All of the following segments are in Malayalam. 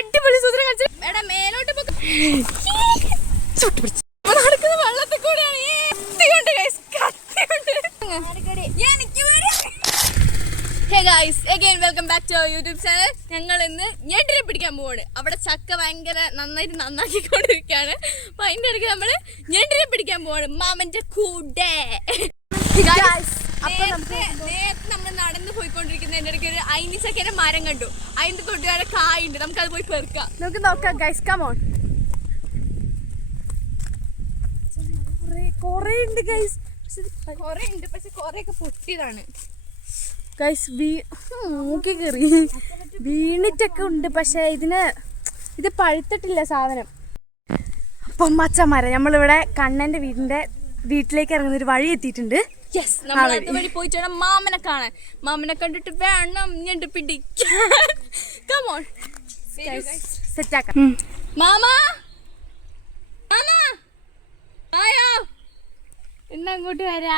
അടിപൊളി സൂത്രം കളിച്ചു. എടാ മേലോട്ട് നടക്കുന്ന വെള്ളത്തിൽ കൂടെയാണ്. Hey guys, again welcome back to our YouTube channel. ഞങ്ങൾ ഇന്ന് ഞെണ്ടിനെ പിടിക്കാൻ പോവാണ്. അവിടെ ചക്ക ഭയങ്കര നന്നായിട്ട് നന്നാക്കിക്കൊണ്ടിരിക്കുകയാണ്. അപ്പൊ അതിൻ്റെ ഇടയ്ക്ക് നമ്മള് ഞെണ്ടിനെ പിടിക്കാൻ പോവാണ് മാമന്റെ കൂടെ. നേരത്തെ നമ്മൾ നടന്നു പോയിക്കൊണ്ടിരിക്കുന്നതിന്റെ ഇടയ്ക്ക് ഒരു അയിനിച്ചക്കയുടെ മരം കണ്ടു. അതിന്റെ തൊട്ടുകാരെ കായുണ്ട്. നമുക്കത് പോയി പെറുക്കാം. നമുക്ക് നോക്കാം ഗൈസ്, കം ഓൺ. കൊറേ ഉണ്ട് ഗൈസ്, കൊറേ ഉണ്ട്. പക്ഷെ കൊറേയൊക്കെ പൊട്ടിയതാണ് ഗൈസ്. മൂക്കി കയറി വീണിട്ടൊക്കെ ഉണ്ട്. പക്ഷെ ഇത് പഴുത്തിട്ടില്ല സാധനം. അപ്പം മച്ചന്മാരെ നമ്മളിവിടെ കണ്ണന്റെ വീട്ടിലേക്ക് ഇറങ്ങുന്ന ഒരു വഴി എത്തിയിട്ടുണ്ട്. വഴി പോയിട്ട് വേണം മാമനെ കാണാൻ. മാമനെ കണ്ടിട്ട് വേണം ഞണ്ട് പിടിക്കാൻ. സെറ്റാക്കാം. മാമാ ആയോ? ഇന്നങ്ങോട്ട് വരാ.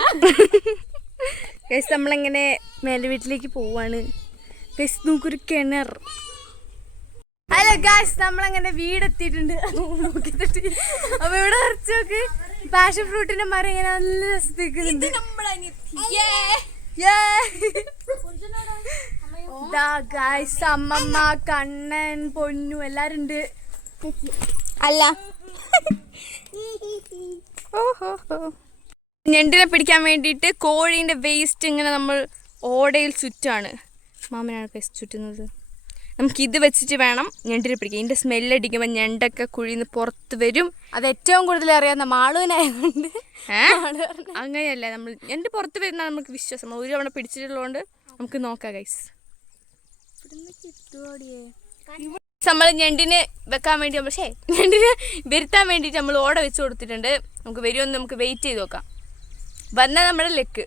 ഗൈസ് നമ്മളിങ്ങനെ മേലെ വീട്ടിലേക്ക് പോവാണ്. ഗൈസ് നോക്കൊരു കിണർ. ഹലോ ഗൈസ്, നമ്മളങ്ങനെ വീടെത്തിയിട്ടുണ്ട്. അപ്പൊ ഇവിടെ കുറച്ച് നോക്ക്, പാഷൻ ഫ്രൂട്ടിന്റെ മരം ഇങ്ങനെ നല്ല രസത്തിക്കുന്നുണ്ട്. അമ്മമ്മ, കണ്ണൻ, പൊന്നു എല്ലാരും ഉണ്ട്. അല്ല ഞണ്ടിനെ പിടിക്കാൻ വേണ്ടിയിട്ട് കോഴീൻ്റെ വേസ്റ്റ് ഇങ്ങനെ നമ്മൾ ഓടയിൽ ചുറ്റാണ്. മാമനാണ് വേസ്റ്റ് ചുറ്റുന്നത്. നമുക്കിത് വെച്ചിട്ട് വേണം ഞണ്ടിനെ പിടിക്കാൻ. ഇതിൻ്റെ സ്മെല്ലടിക്കുമ്പോൾ ഞണ്ടൊക്കെ കുഴിന്ന് പുറത്ത് വരും. അത് ഏറ്റവും കൂടുതൽ അറിയാവുന്ന മാളുവിനായതുകൊണ്ട്. അങ്ങനെയല്ല, നമ്മൾ ഞണ്ട് പുറത്ത് വരുന്ന നമുക്ക് വിശ്വാസം. ഒരു തവണ പിടിച്ചിട്ടുള്ളതുകൊണ്ട് നമുക്ക് നോക്കാം ഗൈസ്. നമ്മൾ ഞണ്ടിനെ വെക്കാൻ വേണ്ടി ഞണ്ടിനെ വരുത്താൻ വേണ്ടിയിട്ട് നമ്മൾ ഓട വെച്ച് കൊടുത്തിട്ടുണ്ട്. നമുക്ക് വരുമെന്ന് നമുക്ക് വെയിറ്റ് ചെയ്ത് നോക്കാം. വന്നാൽ നമ്മുടെ ലക്ക്.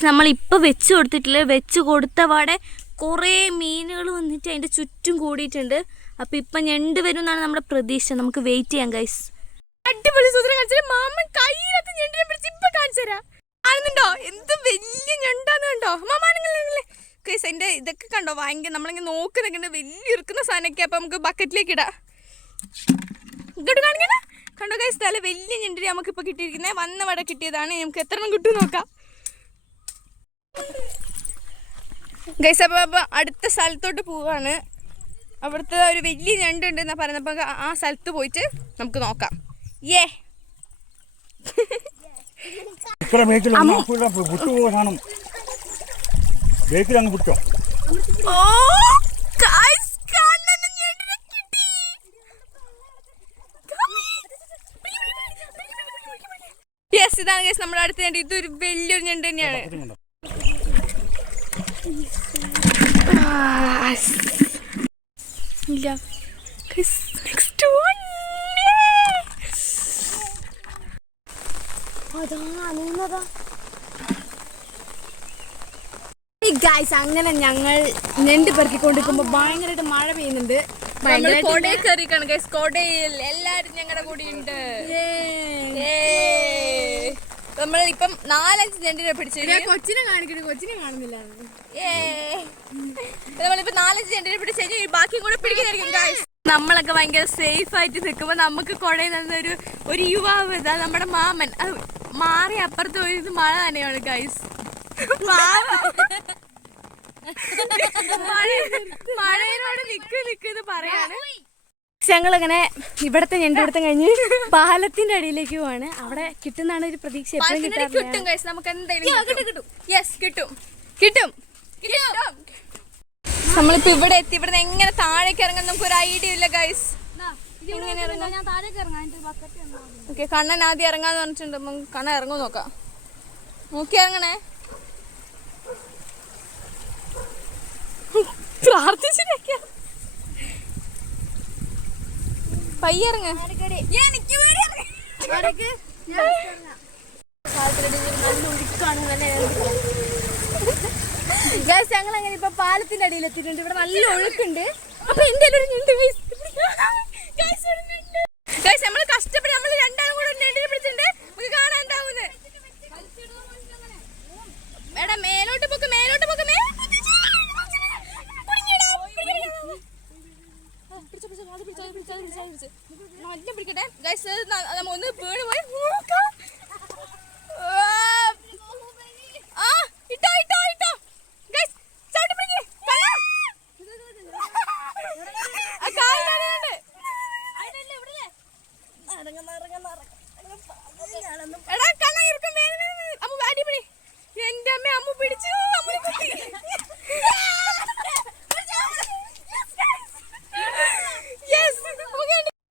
നമ്മളിപ്പോൾ വെച്ച് കൊടുത്തിട്ടില്ല. വെച്ച് കൊടുത്ത പാടെ കുറേ മീനുകൾ വന്നിട്ട് അതിൻ്റെ ചുറ്റും കൂടിയിട്ടുണ്ട്. അപ്പം ഇപ്പം ഞണ്ട് വരും എന്നാണ് നമ്മുടെ പ്രതീക്ഷ. നമുക്ക് വെയിറ്റ് ചെയ്യാം ഗൈസ്. അടിപൊളി സൂത്രം കാണിച്ചാൽ മാമൻ കയ്യിലത്ത് ഞണ്ടിനെ പിടിച്ച് ഇപ്പം കാണിച്ചു തരാം. കാണുന്നുണ്ടോ എന്ത് വലിയ ഞണ്ടാന്ന് കണ്ടോ മാമാനങ്ങളല്ലേ ഗൈസ്? അതിൻ്റെ ഇതൊക്കെ കണ്ടോ? ഭയങ്കര നമ്മളിങ്ങനെ നോക്കുന്നുണ്ട്. വലിയ ഇരിക്കുന്ന സാധനമൊക്കെ. അപ്പം നമുക്ക് ബക്കറ്റിലേക്ക് ഇടാം. ഇങ്ങോട്ട് കാണിക്കണേ. കണ്ടോ ഗൈസ്, തല വലിയ ഞണ്ടിനെ നമുക്കിപ്പോൾ കിട്ടിയിരിക്കുന്നത്. വന്ന വട കിട്ടിയതാണ്. നമുക്ക് എത്ര എണ്ണം കിട്ടും നോക്കാം ഗൈസ്. അപ്പോൾ അടുത്ത സ്ഥലത്തോട്ട് പോവാണ്. അവിടുത്തെ ഒരു വലിയ ഞണ്ടുണ്ടെന്നാ പറയുന്നത്. അപ്പോൾ ആ സ്ഥലത്ത് പോയിട്ട് നമുക്ക് നോക്കാം. ഇതാണ് ഗൈസ് നമ്മുടെ അടുത്ത ഞണ്ട്. ഇതൊരു വലിയൊരു ഞണ്ട് തന്നെയാണ്. അങ്ങനെ ഞങ്ങൾ ഞണ്ട് പെറുക്കിക്കൊണ്ടിരിക്കുമ്പോ ഭയങ്കരമായിട്ട് മഴ പെയ്യുന്നുണ്ട്. കോടയിൽ എല്ലാരും ഞങ്ങളുടെ കൂടെ ഉണ്ട്. നമ്മളിപ്പം 4-5 ഞണ്ടിനെ പിടിച്ചു. കൊച്ചിനെ കാണിക്കണേ, കൊച്ചിനെ കാണുന്നില്ല. നമ്മളിപ്പോ 4-5 ഞണ്ടിനെ പിടിച്ചു കഴിഞ്ഞാൽ ബാക്കി കൂടെ പിടിക്കുന്നതായിരിക്കും ഗൈസ്. നമ്മളൊക്കെ ഭയങ്കര സേഫ് ആയിട്ട് നിൽക്കുമ്പോൾ നമുക്ക് കുടയിൽ നിന്നൊരു യുവാവ്, ഇതാ നമ്മുടെ മാമൻ. അത് മാറി അപ്പുറത്ത് പോയത് മഴ തന്നെയാണ് ഗൈസ്. മഴയോട് നിൽക്കുന്നു പറയാണ്. ഞങ്ങളിങ്ങനെ ഇവിടത്തെ ഞണ്ടിപിടുത്തം കഴിഞ്ഞ് പാലത്തിന്റെ അടിയിലേക്ക് പോവാണ്. അവിടെ കിട്ടുന്നാണ് ഒരു പ്രതീക്ഷ. എപ്പോഴും കിട്ടും ഗൈസ്, നമുക്ക് എന്തായാലും കിട്ടും. നമ്മളിപ്പോ ഇവിടെ എത്തി. ഇവിടെ എങ്ങനെ താഴേക്ക് ഇറങ്ങാൻ നമുക്ക് ഒരു ഐഡിയ ഇല്ല ഗൈസ്. എങ്ങനെ ഇറങ്ങാം? ഓക്കെ, കണ്ണൻ ആദ്യം ഇറങ്ങാന്ന് പറഞ്ഞിട്ടുണ്ട്. കണ്ണൻ ഇറങ്ങും നോക്കാം. നോക്കി ഇറങ്ങണേ. പ്രാർത്ഥിച്ചിരിക്ക. പയ്യറങ്ങ. ഞങ്ങൾ അങ്ങനെ ഇപ്പൊ പാലത്തിന്റെ അടിയിൽ എത്തിയിട്ടുണ്ട്. ഇവിടെ നല്ല ഒഴുക്കുണ്ട്. അപ്പൊ എന്റെ നമ്മള് കഷ്ടപ്പെട്ട് നമ്മള് രണ്ടാളും കൂടെ ഞണ്ടിനെ പിടിച്ചിട്ടുണ്ട്. നമുക്ക് കാണാൻ എന്താവുന്നത്. എടാ മേലോട്ട് പോക്ക്. നല്ല പിടിക്കട്ടെ ഗൈസ്. ഒന്ന് വീണ് പോയി. ഇട്ടോ ഇട്ടോ ഇട്ടോ ഗൈസ്, ചവിട്ടി പിടിക്കേ. എടാ കണ്ണ ഇരിക്കും. അമ്മ അടിപിടി. എന്റെ അമ്മ അമ്മ പിടിച്ചു.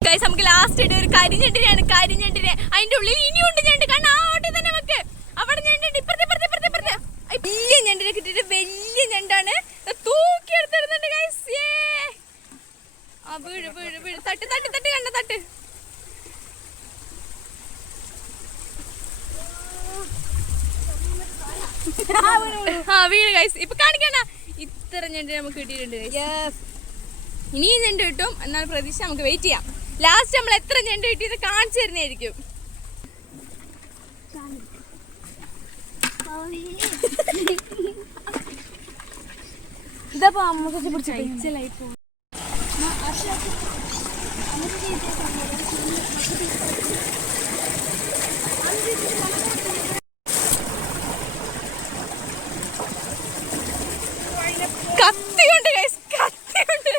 ഗൈസ് നമുക്ക് ലാസ്റ്റ് ആയിട്ട് ഒരു കരിഞ്ഞെണ്ടിനെയാണ്. അതിന്റെ ഉള്ളിൽ ഇനിയുണ്ട് ഞണ്ട്. കണ്ണ ആ ഓട്ടി തന്നെ വെക്ക്. അവിടെ ഞണ്ടുണ്ട്. ഇപ്പുറത്തെ വലിയ ഞണ്ടിനെ കിട്ടിയിട്ട് വലിയ ഞണ്ടാണ്. തൂക്കി എടുത്തിരുന്നുണ്ട് ഗൈസ്. ആ വീട് തട്ട് കണ്ട തട്ട്. ആ വീട് ഗൈസ്. ഇപ്പൊ കാണിക്കണ്ട. ഇത്ര ഞണ്ട് നമുക്ക് കിട്ടിയിട്ടുണ്ട്. ഇനിയും ഞണ്ട് കിട്ടും എന്നാണ് പ്രതീക്ഷ. നമുക്ക് വെയിറ്റ് ചെയ്യാം. ലാസ്റ്റ് നമ്മൾ എത്ര ഞണ്ട് കിട്ടിയത് കാണിച്ചു തരുന്നതായിരിക്കും. ഇതപ്പോ അമ്മക്ക് പിടിച്ച കത്തിയുണ്ട് ഗൈസ്. കത്തിയുണ്ട്.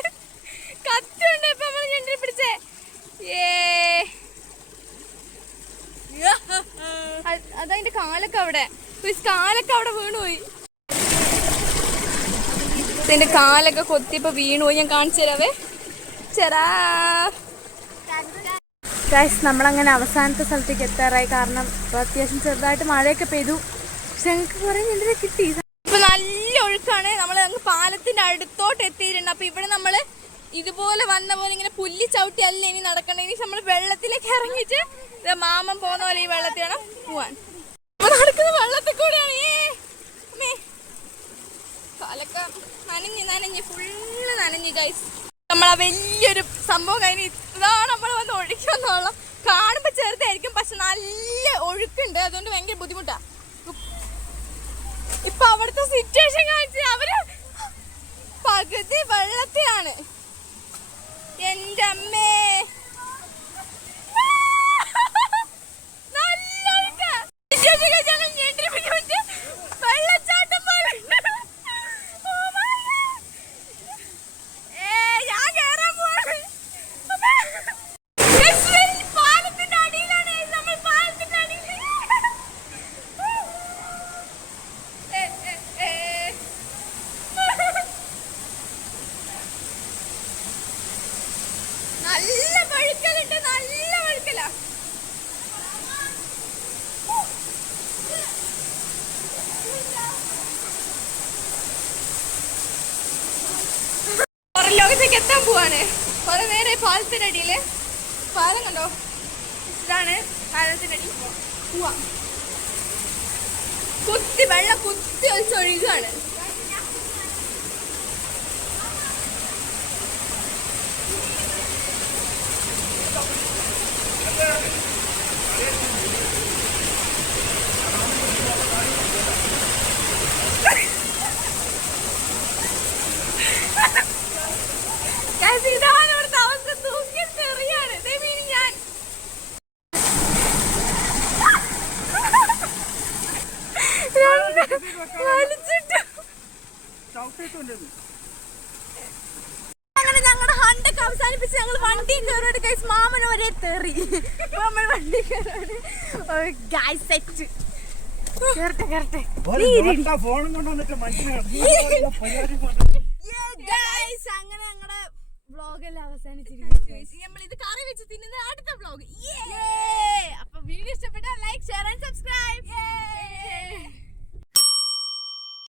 ഇപ്പൊ നമ്മൾ ഞണ്ടിനെ പിടിച്ചേ. അതതിന്റെ കാലൊക്കെ അവിടെ വീണുപോയി. ഇതിന്റെ കാലൊക്കെ കൊത്തിയപ്പോ വീണുപോയി. ഞാൻ കാണിച്ചു തരാവേ. ചെറാ ഗൈസ്, നമ്മളങ്ങനെ അവസാനത്തെ സ്ഥലത്തേക്ക് എത്താറായി. കാരണം അത്യാവശ്യം ചെറുതായിട്ട് മഴയൊക്കെ പെയ്തു. പക്ഷെ ഞങ്ങൾക്ക് കുറെ ഞണ്ടിനെ കിട്ടി. ഇപ്പൊ നല്ല ഒഴുക്കാണ്. നമ്മൾ പാലത്തിന്റെ അടുത്തോട്ട് എത്തിയിട്ടുണ്ട്. അപ്പൊ ഇവിടെ നമ്മള് ഇതുപോലെ വന്ന പോലെ ഇങ്ങനെ പുല്ലി ചവിട്ടി അല്ല ഇനി നടക്കണേ. ഇനി നമ്മൾ വെള്ളത്തിലേക്ക് ഇറങ്ങിയിട്ട് മാമൻ പോകുന്ന പോലെ ഈ വെള്ളത്തിൽ വേണം പോവാൻ. നടക്കുന്ന വെള്ളത്തിൽ കൂടെയാണ്. കാലൊക്കെ നനഞ്ഞ് ഫുള്ള് നനഞ്ഞ് ഗൈസ്. നമ്മളാ വലിയൊരു സംഭവം കഴിഞ്ഞ് ഇതാണ് നമ്മൾ വന്ന് ഒഴുക്കുന്നുള്ള. കാണുമ്പോ ചെറുതായിരിക്കും, പക്ഷെ നല്ല ഒഴുക്കുണ്ട്. അതുകൊണ്ട് ഭയങ്കര ബുദ്ധിമുട്ടാ. ഇപ്പൊ അവിടുത്തെ സിറ്റുവേഷൻ കാണിച്ച് അവര് പകുതി വെള്ളത്തിലാണ്. എന്റെ അമ്മേ, നല്ല ഒഴുക്കാ. വെള്ളച്ചാട്ടം പോലെ. ഞാൻ കേറാൻ പോവാണ്. പാലത്തിന്റെ അടിയിലാണ് നമ്മൾ. പാലത്തിന്റെ അടിയിൽ നല്ല വഴുക്കലുണ്ട്. നല്ല വഴുക്കല. പുറം ലോകത്തേക്ക് എത്താൻ പോവാണ്. കുറെ നേരെ പാലത്തിന്റെ അടിയില്. പാലം കണ്ടോ? ഇതാണ് പാലത്തിന്റെ അടി. പോവാ. വെള്ളം കുത്തി ഒഴിച്ചൊഴുകാണ്. ഇതാണ് ഇവിടുത്തെ അവസ്ഥ. തൂക്കി തെറിയാണ്. ഞാൻ അങ്ങനെ ഞങ്ങളുടെ ഹണ്ടൊക്കെ അവസാനിപ്പിച്ച് ഞങ്ങൾ വണ്ടി കയറിയിട്ട് ഗൈസ് മാമൻ ഒരേ തെറി. നമ്മൾ വണ്ടി കയറാണ്. സെറ്റ് കേറട്ടെ. അങ്ങനെ ഞങ്ങളുടെ വ്ളോഗെല്ലാം അവസാനിച്ചിരിക്കുന്നു. നമ്മൾ ഇത് കറി വെച്ച് തിന്നുന്ന അടുത്ത വ്ളോഗ്.